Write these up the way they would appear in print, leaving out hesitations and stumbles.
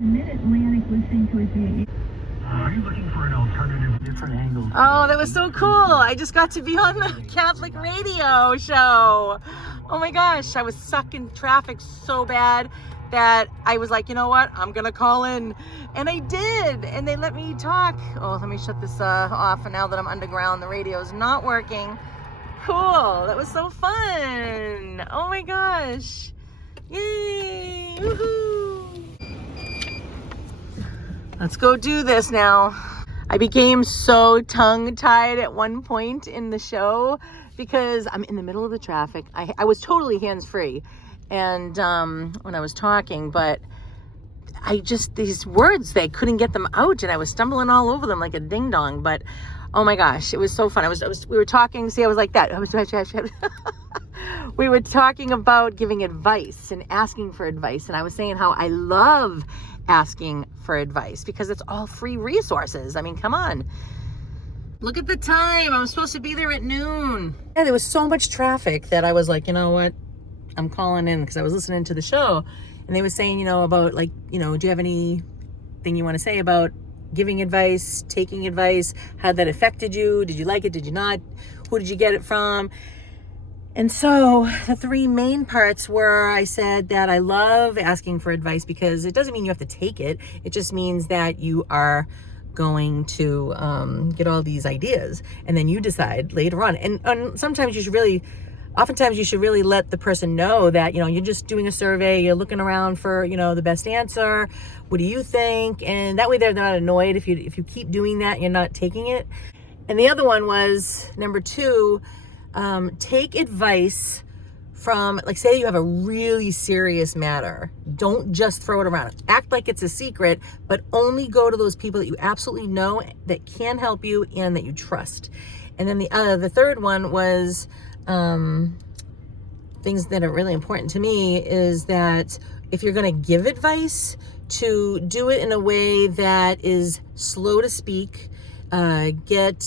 Mid-Atlantic listening towards the... Are you looking for an alternative, different angle? Oh, that was so cool. I just got to be on the Catholic radio show. Oh my gosh, I was stuck in traffic so bad that I was like, you know what? I'm going to call in. And I did. And they let me talk. Oh, let me shut this off. And now that I'm underground, the radio is not working. Cool. That was so fun. Oh my gosh. Yay. Woohoo. Let's go do this now. I became so tongue-tied at one point in the show because I'm in the middle of the traffic. I was totally hands-free and when I was talking, but these words, they couldn't get them out and I was stumbling all over them like a ding-dong. But oh my gosh, it was so fun. We were talking, see, I was like that. We were talking about giving advice and asking for advice. And I was saying how I love asking for advice because it's all free resources. I mean, come on. Look at the time. I'm supposed to be there at noon. Yeah, there was so much traffic that I was like, you know what? I'm calling in because I was listening to the show and they were saying, you know, about like, you know, do you have anything you want to say about giving advice, taking advice? How that affected you? Did you like it? Did you not? Who did you get it from? And so the three main parts were, I said that I love asking for advice because it doesn't mean you have to take it. It just means that you are going to get all these ideas and then you decide later on. And sometimes oftentimes you should really let the person know that, you know, you're just doing a survey, you're looking around for, you know, the best answer. What do you think? And that way they're not annoyed if you keep doing that, you're not taking it. And the other one was number 2, take advice from, like, say you have a really serious matter. Don't just throw it around. Act like it's a secret, but only go to those people that you absolutely know that can help you and that you trust. And then the third one was things that are really important to me is that if you're going to give advice, to do it in a way that is slow to speak, get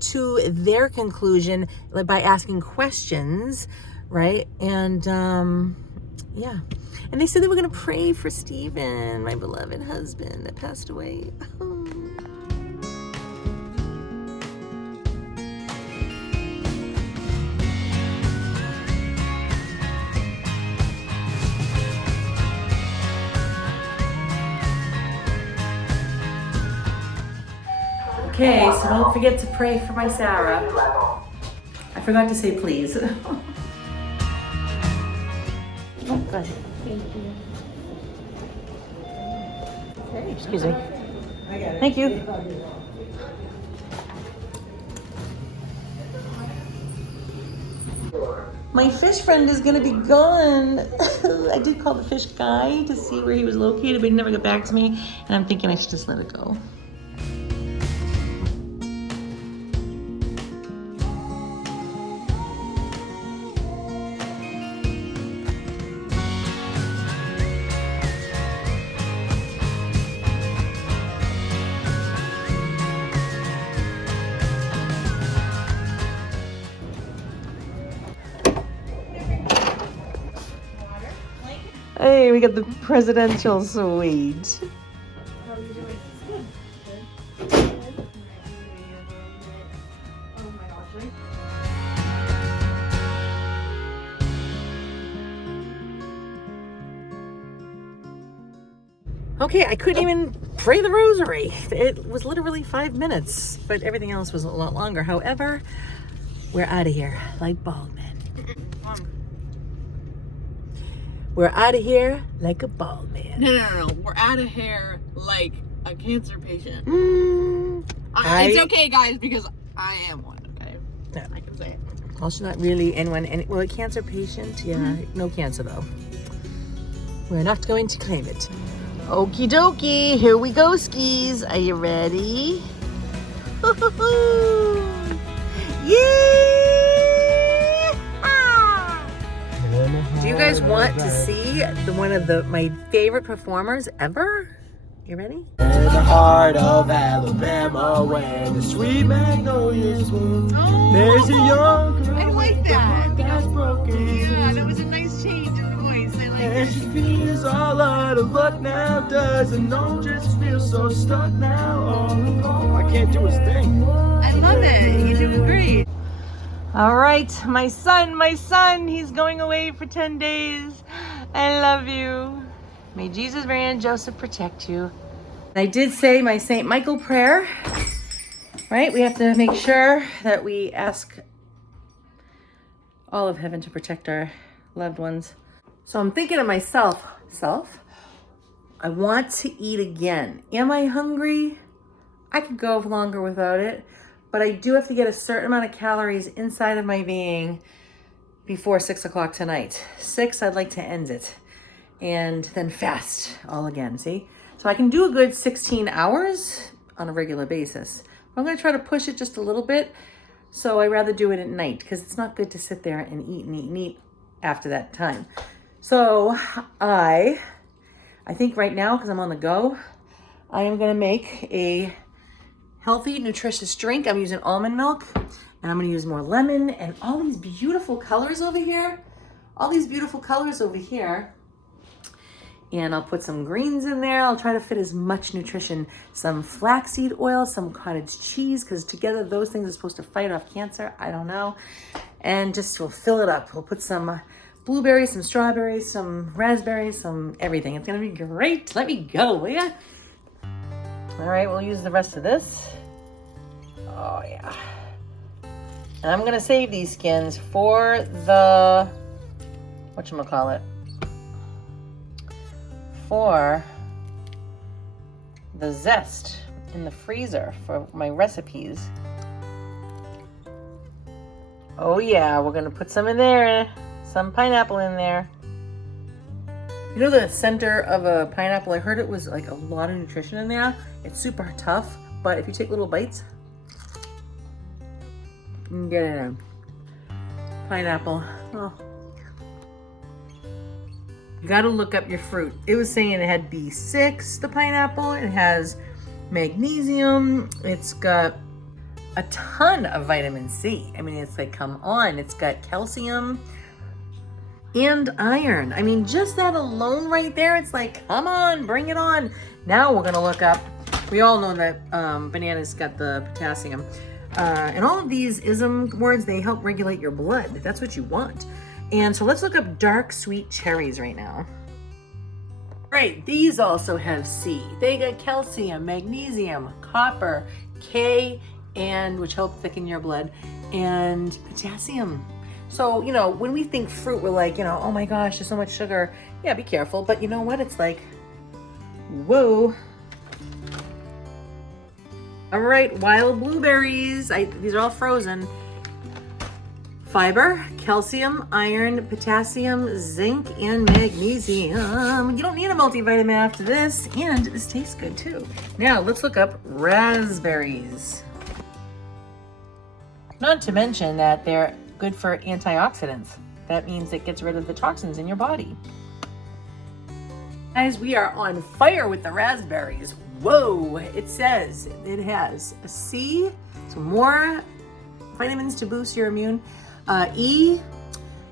to their conclusion by asking questions, right? And yeah. And they said they were going to pray for Stephen, my beloved husband that passed away. Okay, so don't forget to pray for my Sarah. I forgot to say please. Oh, good. Thank you. Okay, excuse me. Thank you. My fish friend is gonna be gone. I did call the fish guy to see where he was located, but he never got back to me. And I'm thinking I should just let it go. Hey, we got the presidential suite. How are you doing? Good. Good. Oh my gosh, right? Okay, I couldn't even pray the rosary. It was literally 5 minutes, but everything else was a lot longer. However, we're out of here like bald men. We're out of here like a bald man. No. We're out of here like a cancer patient. It's okay, guys, because I am one, okay? Yeah. I can say it. Also not really anyone, well, a cancer patient, yeah, no cancer though. We're not going to claim it. Okie dokie, here we go, skis. Are you ready? Yeah! Do you guys want to see one of my favorite performers ever? You ready? In the heart of Alabama, where the sweet magnolias bloom, there's a young girl. I like that. That's broken. Yeah, that was a nice change in the voice. I like And she feels all out of luck now, doesn't know, just feels so stuck now, all alone. I can't do his thing. I love it. You're doing great. All right, my son, he's going away for 10 days. I love you. May Jesus, Mary, and Joseph protect you. I did say my St. Michael prayer, right? We have to make sure that we ask all of heaven to protect our loved ones. So I'm thinking to myself, I want to eat again. Am I hungry? I could go longer without it, but I do have to get a certain amount of calories inside of my being before 6 o'clock tonight. 6, I'd like to end it and then fast all again, see? So I can do a good 16 hours on a regular basis. I'm gonna try to push it just a little bit. So I rather do it at night because it's not good to sit there and eat after that time. So I think right now, because I'm on the go, I am gonna make a healthy, nutritious drink. I'm using almond milk, and I'm gonna use more lemon and all these beautiful colors over here. And I'll put some greens in there. I'll try to fit as much nutrition, some flaxseed oil, some cottage cheese, because together those things are supposed to fight off cancer. I don't know. And just we'll fill it up. We'll put some blueberries, some strawberries, some raspberries, some everything. It's gonna be great. Let me go, will ya? All right, we'll use the rest of this. Oh yeah. And I'm gonna save these skins for the, whatchamacallit, for the zest in the freezer for my recipes. Oh yeah, we're gonna put some in there, some pineapple in there. You know the center of a pineapple, I heard it was like a lot of nutrition in there. It's super tough, but if you take little bites, you can get it in. Pineapple. Oh. You gotta look up your fruit. It was saying it had B6, the pineapple. It has magnesium. It's got a ton of vitamin C. I mean, it's like, come on. It's got calcium and iron. I mean, just that alone right there, it's like, come on, bring it on. Now we're gonna look up, we all know that bananas got the potassium. And all of these ism words, they help regulate your blood. That's what you want. And so let's look up dark sweet cherries right now. Right, these also have C. They got calcium, magnesium, copper, K, and which help thicken your blood, and potassium. So, you know, when we think fruit, we're like, you know, oh my gosh, there's so much sugar. Yeah, be careful. But you know what? It's like, whoa. All right, wild blueberries. These are all frozen. Fiber, calcium, iron, potassium, zinc, and magnesium. You don't need a multivitamin after this, and this tastes good too. Now let's look up raspberries. Not to mention that they're good for antioxidants. That means it gets rid of the toxins in your body. Guys, we are on fire with the raspberries. Whoa, it says it has a C, some more vitamins to boost your immune. E,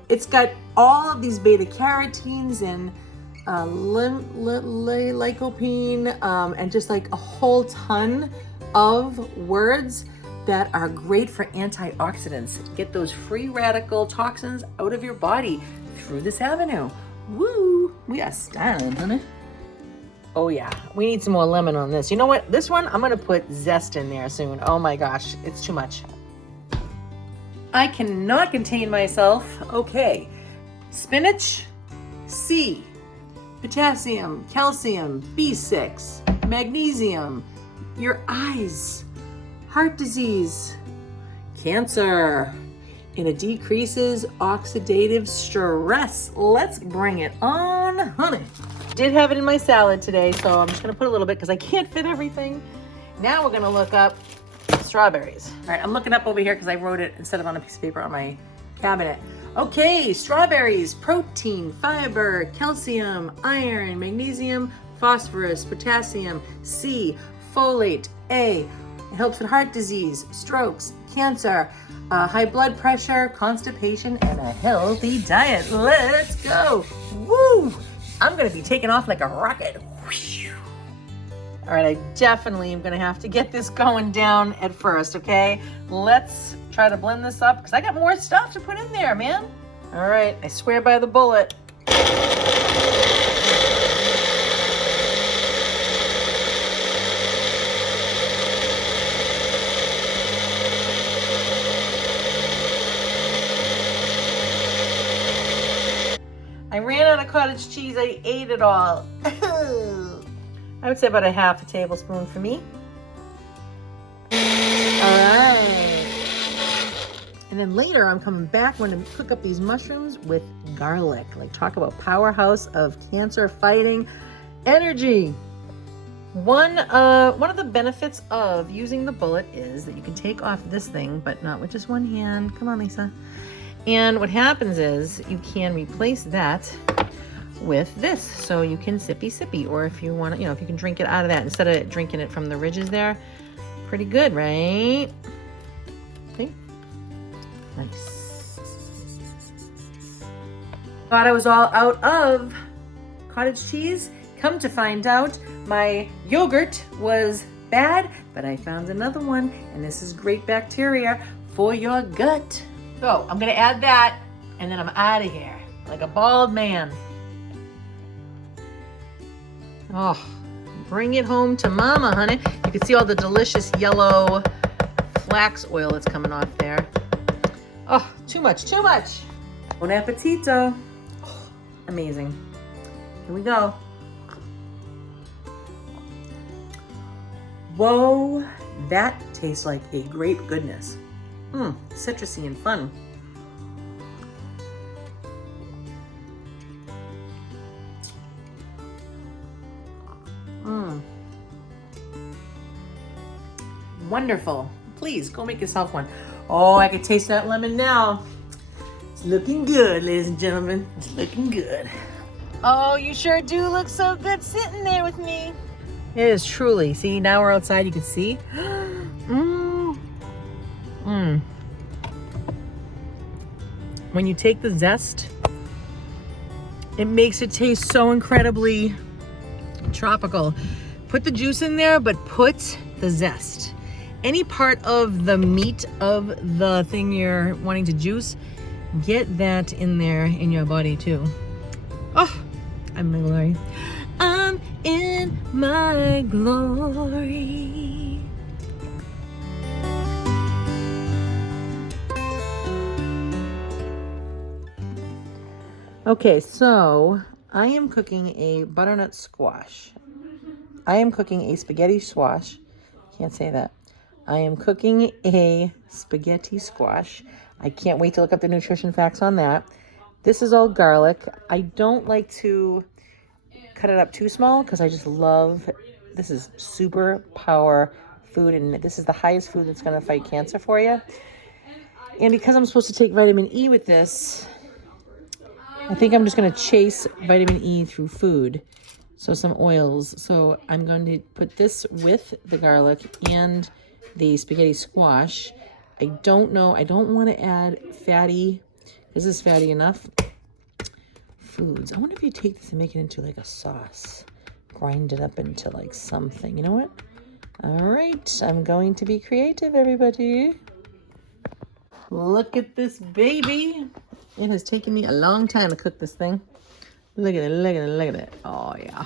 it's got all of these beta carotenes and lycopene, and just like a whole ton of words that are great for antioxidants. Get those free radical toxins out of your body through this avenue. Woo, we are styling, honey. Oh yeah, we need some more lemon on this. You know what? This one, I'm gonna put zest in there soon. Oh my gosh, it's too much. I cannot contain myself. Okay, spinach, C, potassium, calcium, B6, magnesium, your eyes, heart disease, cancer, and it decreases oxidative stress. Let's bring it on, honey. Did have it in my salad today, so I'm just gonna put a little bit because I can't fit everything. Now we're gonna look up strawberries. All right, I'm looking up over here because I wrote it instead of on a piece of paper on my cabinet. Okay, strawberries, protein, fiber, calcium, iron, magnesium, phosphorus, potassium, C, folate, A. It helps with heart disease, strokes, cancer, high blood pressure, constipation, and a healthy diet. Let's go. Woo! I'm gonna be taking off like a rocket. All right, I definitely am gonna have to get this going down at first, okay? Let's try to blend this up because I got more stuff to put in there, man. All right, I swear by the bullet. I ran out of cottage cheese, I ate it all. I would say about a half a tablespoon for me. All right. And then later I'm coming back, I'm gonna cook up these mushrooms with garlic. Like, talk about powerhouse of cancer fighting energy. One of the benefits of using the bullet is that you can take off this thing, but not with just one hand. Come on, Lisa. And what happens is you can replace that with this. So you can sippy, or if you want to, if you can drink it out of that instead of drinking it from the ridges there. Pretty good, right? See? Nice. Thought I was all out of cottage cheese. Come to find out, my yogurt was bad, but I found another one, and this is great bacteria for your gut. So I'm gonna add that, and then I'm out of here like a bald man. Oh, bring it home to mama, honey. You can see all the delicious yellow flax oil that's coming off there. Oh, too much, too much. Bon appetito. Oh, amazing. Here we go. Whoa, that tastes like a grape goodness. Citrusy and fun. Wonderful. Please go make yourself one. Oh, I can taste that lemon now. It's looking good, ladies and gentlemen. It's looking good. Oh, you sure do look so good sitting there with me. It is truly. See, now we're outside, you can see. When you take the zest, it makes it taste so incredibly tropical. Put the juice in there, but put the zest. Any part of the meat of the thing you're wanting to juice, get that in there in your body too. Oh, I'm in my glory. I'm in my glory. Okay, so I am cooking a butternut squash. I am cooking a spaghetti squash. Can't say that. I am cooking a spaghetti squash. I can't wait to look up the nutrition facts on that. This is all garlic. I don't like to cut it up too small because I just love, this is super power food, and this is the highest food that's going to fight cancer for you. And because I'm supposed to take vitamin E with this, I think I'm just going to chase vitamin E through food. So some oils. So I'm going to put this with the garlic and the spaghetti squash. I don't know. I don't want to add fatty. This is fatty enough. Foods. I wonder if you take this and make it into like a sauce. Grind it up into like something. You know what? All right. I'm going to be creative, everybody. Look at this baby. It has taken me a long time to cook this thing. Look at it, look at it, look at it. Oh, yeah.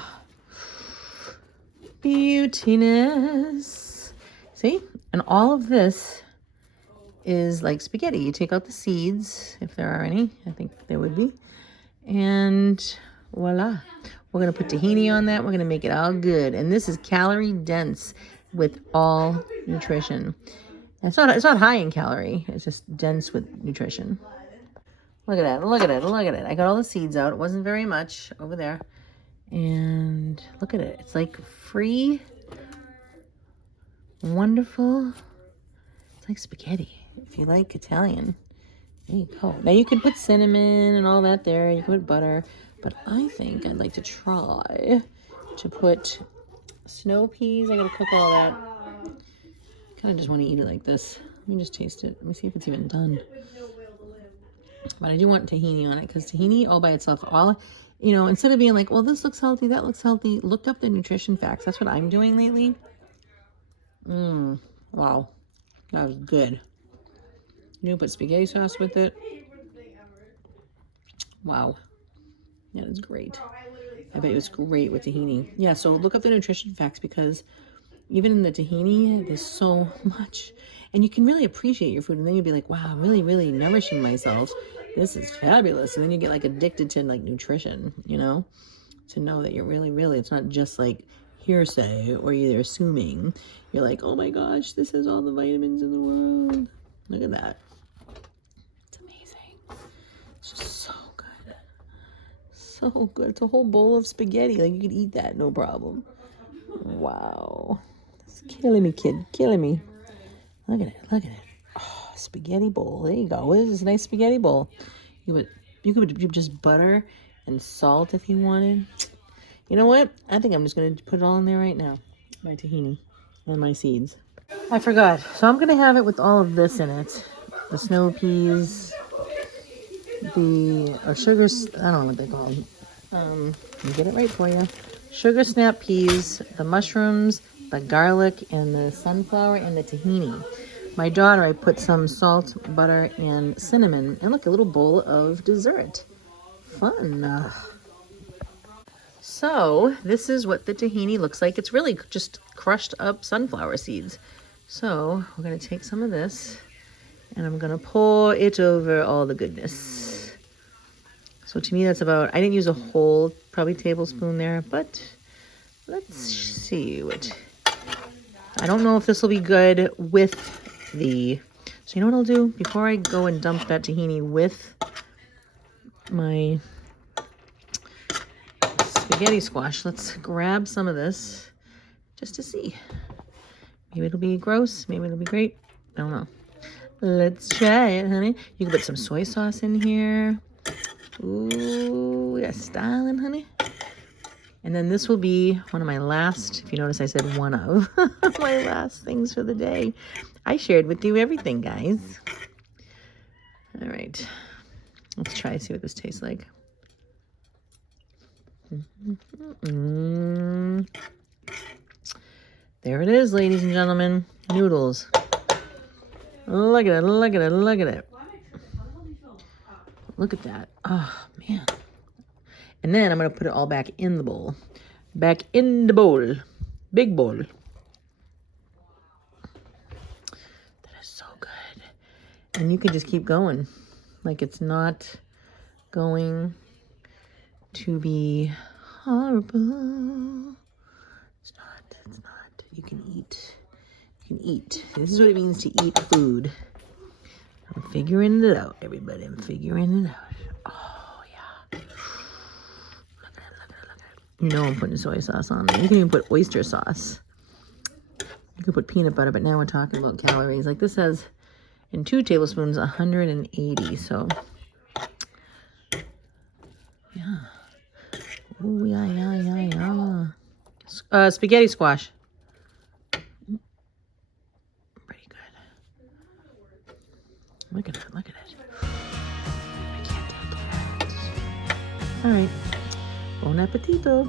Beautiness. See? And all of this is like spaghetti. You take out the seeds, if there are any. I think there would be. And voila. We're going to put tahini on that. We're going to make it all good. And this is calorie dense with all nutrition. It's not high in calorie. It's just dense with nutrition. Look at that. Look at it. Look at it. I got all the seeds out. It wasn't very much over there. And look at it. It's like free, wonderful. It's like spaghetti. If you like Italian, there you go. Now you could put cinnamon and all that there. You could put butter. But I think I'd like to try to put snow peas. I got to cook all that. Kind of just want to eat it like this. Let me just taste it. Let me see if it's even done. But I do want tahini on it because tahini all by itself, all You know, instead of being like, well, this looks healthy, that looks healthy, look up the nutrition facts. That's what I'm doing lately. Wow. That was good. You put spaghetti sauce with it. Wow. That is great. I bet it was great with tahini. Yeah, so look up the nutrition facts because even in the tahini, there's so much. And you can really appreciate your food. And then you'll be like, wow, I'm really, really nourishing myself. This is fabulous. And then you get like addicted to like nutrition, you know, to know that you're really, really, it's not just like hearsay or you're assuming. You're like, oh my gosh, this has all the vitamins in the world. Look at that. It's amazing. It's just so good. So good. It's a whole bowl of spaghetti. Like you could eat that, no problem. Wow. It's killing me, kid. Killing me. Look at it. Look at it. Oh, spaghetti bowl. There you go. This is a nice spaghetti bowl. You could just butter and salt if you wanted. You know what? I think I'm just going to put it all in there right now. My tahini and my seeds. I forgot. So I'm going to have it with all of this in it. The snow peas, or sugar, I don't know what they call them. Let me get it right for you. Sugar snap peas, the mushrooms, the garlic, and the sunflower, and the tahini. My daughter, I put some salt, butter, and cinnamon. And look, a little bowl of dessert. Fun. So this is what the tahini looks like. It's really just crushed up sunflower seeds. So we're going to take some of this and I'm going to pour it over all the goodness. So to me, that's about, I didn't use a whole probably tablespoon there, but let's see what, I don't know if this will be good with the, so you know what I'll do? Before I go and dump that tahini with my spaghetti squash, let's grab some of this just to see. Maybe it'll be gross, maybe it'll be great. I don't know. Let's try it, honey. You can put some soy sauce in here. Ooh, we got styling, honey. And then this will be one of my last, if you notice I said one of, my last things for the day. I shared with you everything, guys. All right. Let's try and see what this tastes like. There it is, ladies and gentlemen. Noodles. Look at it, look at it, look at it. Look at that. Oh, man. And then I'm going to put it all back in the bowl. Back in the bowl. Big bowl. That is so good. And you can just keep going. Like it's not going to be horrible. It's not. It's not. You can eat. You can eat. This is what it means to eat food. I'm figuring it out, everybody. I'm figuring it out. Oh, yeah. Look at it, look at it, look at it. You know I'm putting soy sauce on there. You can even put oyster sauce. You could put peanut butter, but now we're talking about calories. Like this has, in 2 tablespoons, 180. So, yeah. Oh, yeah, yeah, yeah, yeah. Spaghetti squash. Pretty good. Look at it, look at it. I can't take it. All right. Bon appetito.